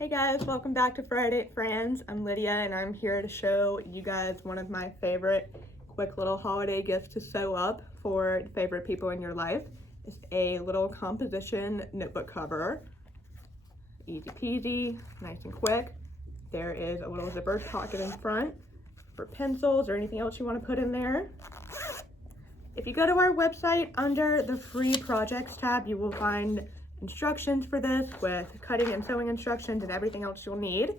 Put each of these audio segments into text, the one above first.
Hey guys, welcome back to Friday at Fran's. I'm Lydia and I'm here to show you guys one of my favorite quick little holiday gifts to sew up for favorite people in your life. It's a little composition notebook cover. Easy peasy, nice and quick. There is a little zipper pocket in front for pencils or anything else you want to put in there. If you go to our website under the free projects tab, you will find instructions for this with cutting and sewing instructions and everything else you'll need.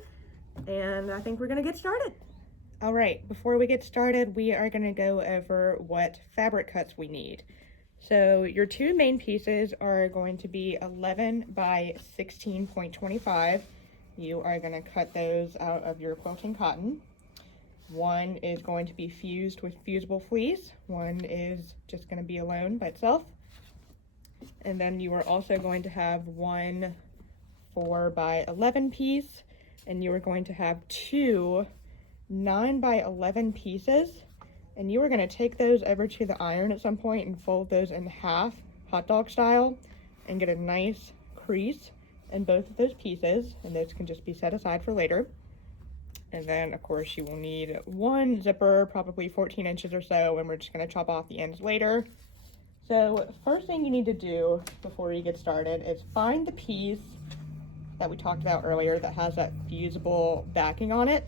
And I think we're gonna get started. All right, before we get started, we are gonna go over what fabric cuts we need. So your two main pieces are going to be 11 by 16.25. You are gonna cut those out of your quilting cotton. One is going to be fused with fusible fleece. One is just gonna be alone by itself. And then you are also going to have one 4 by 11 piece, and you are going to have two 9 by 11 pieces, and you are going to take those over to the iron at some point and fold those in half, hot dog style, and get a nice crease in both of those pieces, and those can just be set aside for later. And then of course you will need one zipper, probably 14 inches or so, and we're just going to chop off the ends later. So first thing you need to do before you get started is find the piece that we talked about earlier that has that fusible backing on it.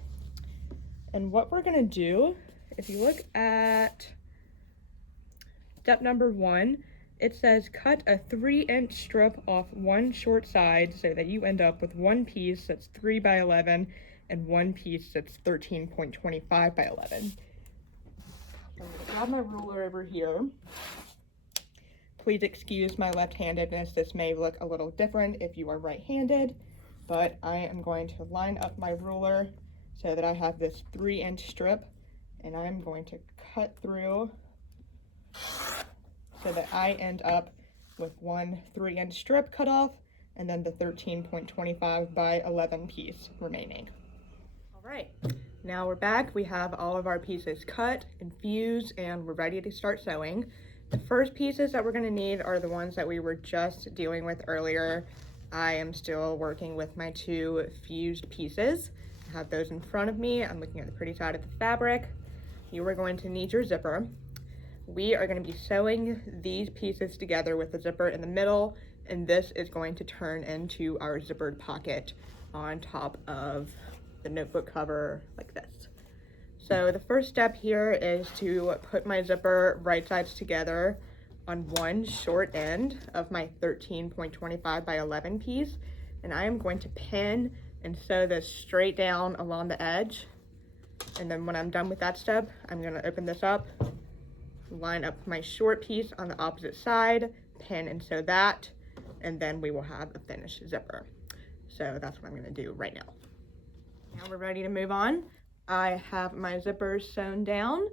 And what we're gonna do, if you look at step number 1, it says cut a 3-inch strip off one short side so that you end up with one piece that's 3 by 11 and one piece that's 13.25 by 11. I'm gonna grab my ruler over here. Please excuse my left-handedness. This may look a little different if you are right-handed, but I am going to line up my ruler so that I have this 3-inch strip, and I'm going to cut through so that I end up with one 3-inch strip cut off and then the 13.25 by 11 piece remaining. All right, now we're back. We have all of our pieces cut and fused, and we're ready to start sewing. The first pieces that we're going to need are the ones that we were just dealing with earlier. I am still working with my two fused pieces. I have those in front of me. I'm looking at the pretty side of the fabric. You are going to need your zipper. We are going to be sewing these pieces together with the zipper in the middle, and this is going to turn into our zippered pocket on top of the notebook cover like this. So the first step here is to put my zipper right sides together on one short end of my 13.25 by 11 piece, and I am going to pin and sew this straight down along the edge. And then when I'm done with that step, I'm going to open this up, line up my short piece on the opposite side, pin and sew that, and then we will have a finished zipper. So that's what I'm going to do right now. Now we're ready to move on. I have my zippers sewn down.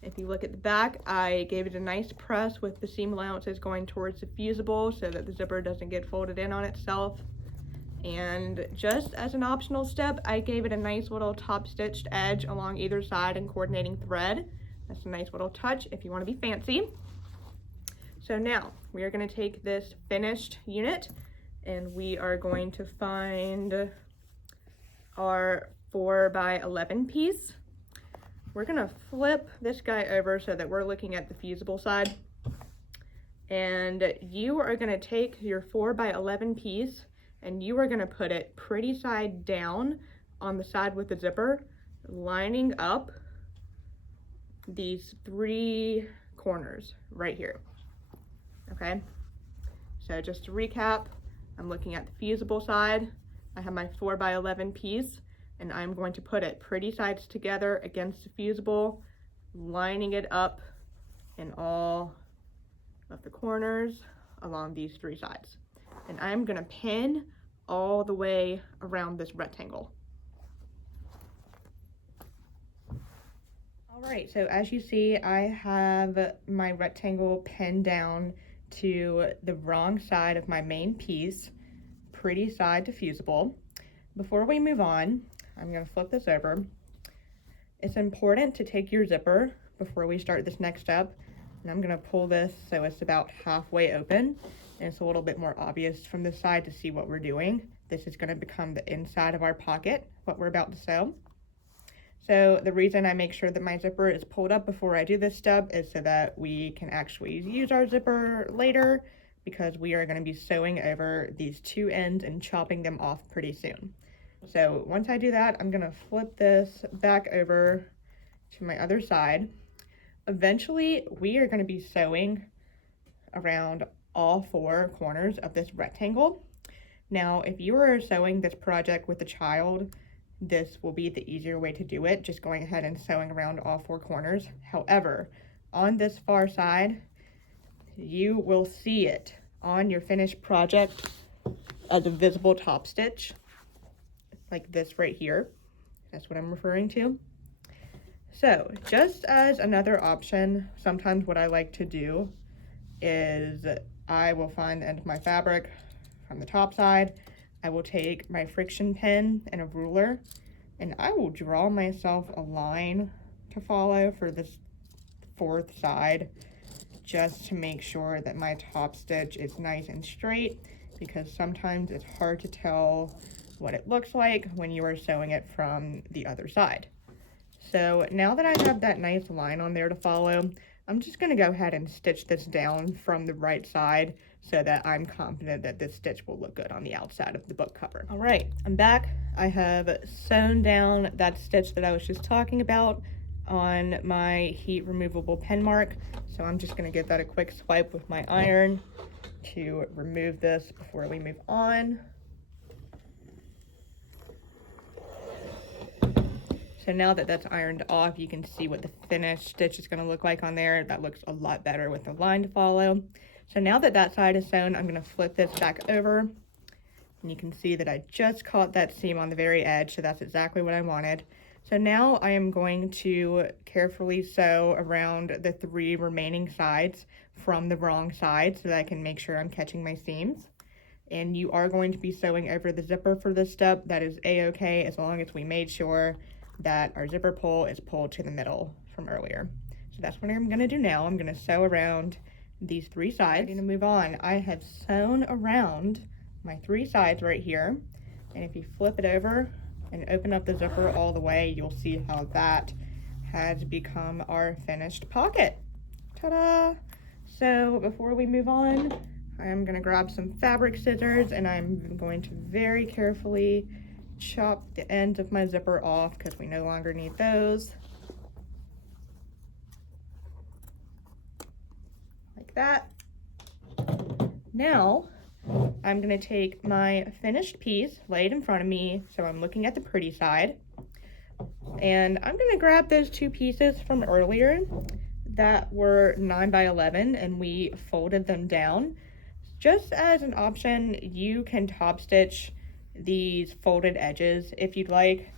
If you look at the back, I gave it a nice press with the seam allowances going towards the fusible so that the zipper doesn't get folded in on itself. And just as an optional step, I gave it a nice little top stitched edge along either side and coordinating thread. That's a nice little touch if you want to be fancy. So now we are going to take this finished unit and we are going to find our 4 by 11 piece. We're gonna flip this guy over so that we're looking at the fusible side, and you are gonna take your 4 by 11 piece and you are gonna put it pretty side down on the side with the zipper, lining up these 3 corners right here. Okay, so just to recap, I'm looking at the fusible side. I have my 4 by 11 piece, and I'm going to put it pretty sides together against the fusible, lining it up in all of the corners along these 3 sides. And I'm gonna pin all the way around this rectangle. All right, so as you see, I have my rectangle pinned down to the wrong side of my main piece, pretty side to fusible. Before we move on, I'm going to flip this over. It's important to take your zipper before we start this next step, and I'm going to pull this so it's about halfway open and it's a little bit more obvious from this side to see what we're doing. this is going to become the inside of our pocket, what we're about to sew. So the reason I make sure that my zipper is pulled up before I do this step is so that we can actually use our zipper later, because we are going to be sewing over these two ends and chopping them off pretty soon. So once I do that, I'm going to flip this back over to my other side. Eventually, we are going to be sewing around all four corners of this rectangle. Now, if you are sewing this project with a child, this will be the easier way to do it, just going ahead and sewing around all four corners. However, on this far side, you will see it on your finished project as a visible top stitch, like this right here. That's what I'm referring to. So just as another option, sometimes what I like to do is I will find the end of my fabric from the top side. I will take my friction pen and a ruler, and I will draw myself a line to follow for this fourth side, just to make sure that my top stitch is nice and straight, because sometimes it's hard to tell what it looks like when you are sewing it from the other side. So now that I have that nice line on there to follow, I'm just going to go ahead and stitch this down from the right side so that I'm confident that this stitch will look good on the outside of the book cover. All right, I'm back. I have sewn down that stitch that I was just talking about on my heat removable pen mark. So I'm just going to give that a quick swipe with my iron to remove this before we move on. So now that that's ironed off, you can see what the finished stitch is going to look like on there. That looks a lot better with the line to follow. So now that that side is sewn, I'm going to flip this back over. And you can see that I just caught that seam on the very edge, so that's exactly what I wanted. So now I am going to carefully sew around the three remaining sides from the wrong side so that I can make sure I'm catching my seams. And you are going to be sewing over the zipper for this step. That is a-okay, as long as we made sure that our zipper pull is pulled to the middle from earlier. So that's what I'm going to do now. I'm going to sew around these three sides. I'm going to move on. I have sewn around my three sides right here, and if you flip it over and open up the zipper all the way, you'll see how that has become our finished pocket. Ta-da! So before we move on, I'm going to grab some fabric scissors, and I'm going to very carefully chop the ends of my zipper off because we no longer need those. Like that. Now, I'm going to take my finished piece, lay it in front of me, so I'm looking at the pretty side. And I'm going to grab those two pieces from earlier that were 9 by 11, and we folded them down. Just as an option, you can top stitch these folded edges if you'd like.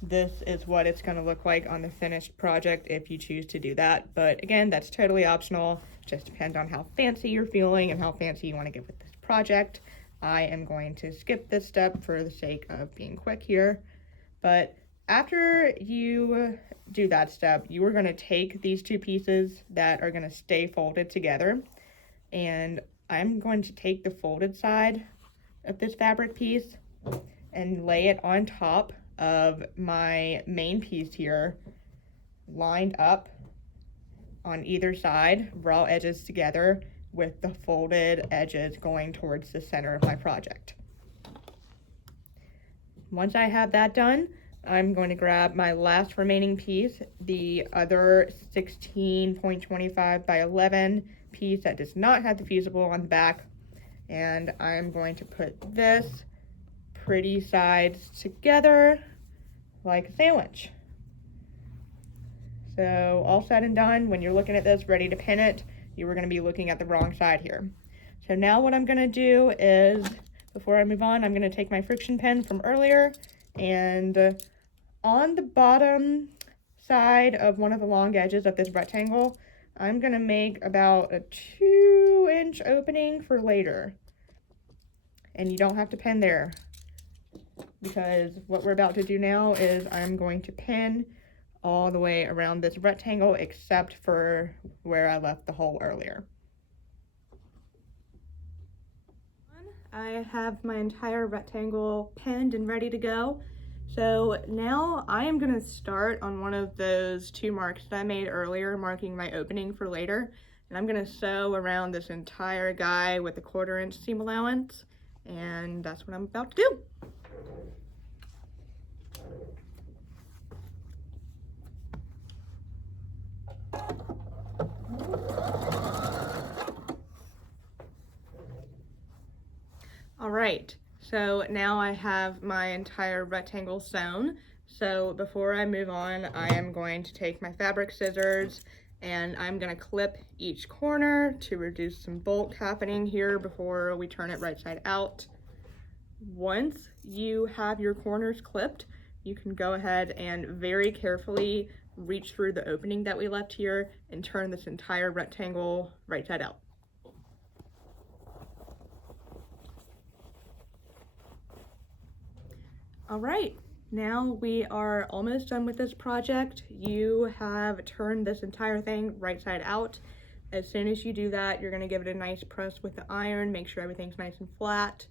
This is what it's going to look like on the finished project if you choose to do that, but again, that's totally optional. It just depends on how fancy you're feeling and how fancy you want to get with this project. I am going to skip this step for the sake of being quick here, but after you do that step, you are going to take these two pieces that are going to stay folded together, and I'm going to take the folded side of this fabric piece and lay it on top of my main piece here, lined up on either side, raw edges together, with the folded edges going towards the center of my project. Once I have that done, I'm going to grab my last remaining piece, the other 16.25 by 11 piece that does not have the fusible on the back, and I'm going to put this pretty sides together like a sandwich. So all said and done, when you're looking at this ready to pin it, you were going to be looking at the wrong side here. So now what I'm going to do is, before I move on, I'm going to take my friction pen from earlier, and on the bottom side of one of the long edges of this rectangle, I'm going to make about a 2-inch opening for later. And you don't have to pin there, because what we're about to do now is I'm going to pin all the way around this rectangle except for where I left the hole earlier. I have my entire rectangle pinned and ready to go. So now I am gonna start on one of those 2 marks that I made earlier, marking my opening for later. And I'm gonna sew around this entire guy with a 1/4 inch seam allowance. And that's what I'm about to do. All right, so now I have my entire rectangle sewn. So before I move on, I am going to take my fabric scissors and I'm gonna clip each corner to reduce some bulk happening here before we turn it right side out. Once you have your corners clipped, you can go ahead and very carefully reach through the opening that we left here and turn this entire rectangle right side out. All right, now we are almost done with this project. You have turned this entire thing right side out. As soon as you do that, you're gonna give it a nice press with the iron, make sure everything's nice and flat.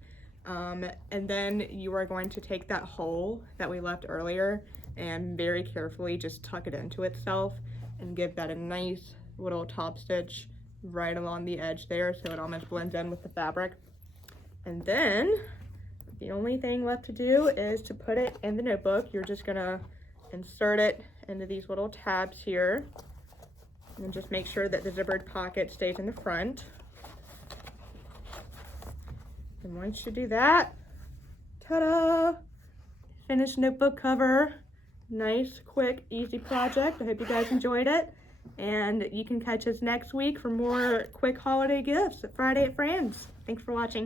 And then you are going to take that hole that we left earlier and very carefully just tuck it into itself and give that a nice little top stitch right along the edge there so it almost blends in with the fabric. And then the only thing left to do is to put it in the notebook. You're just gonna insert it into these little tabs here and just make sure that the zippered pocket stays in the front. And once you do that, ta-da! Finished notebook cover. Nice, quick, easy project. I hope you guys enjoyed it. And you can catch us next week for more quick holiday gifts at Friday at Fran's. Thanks for watching.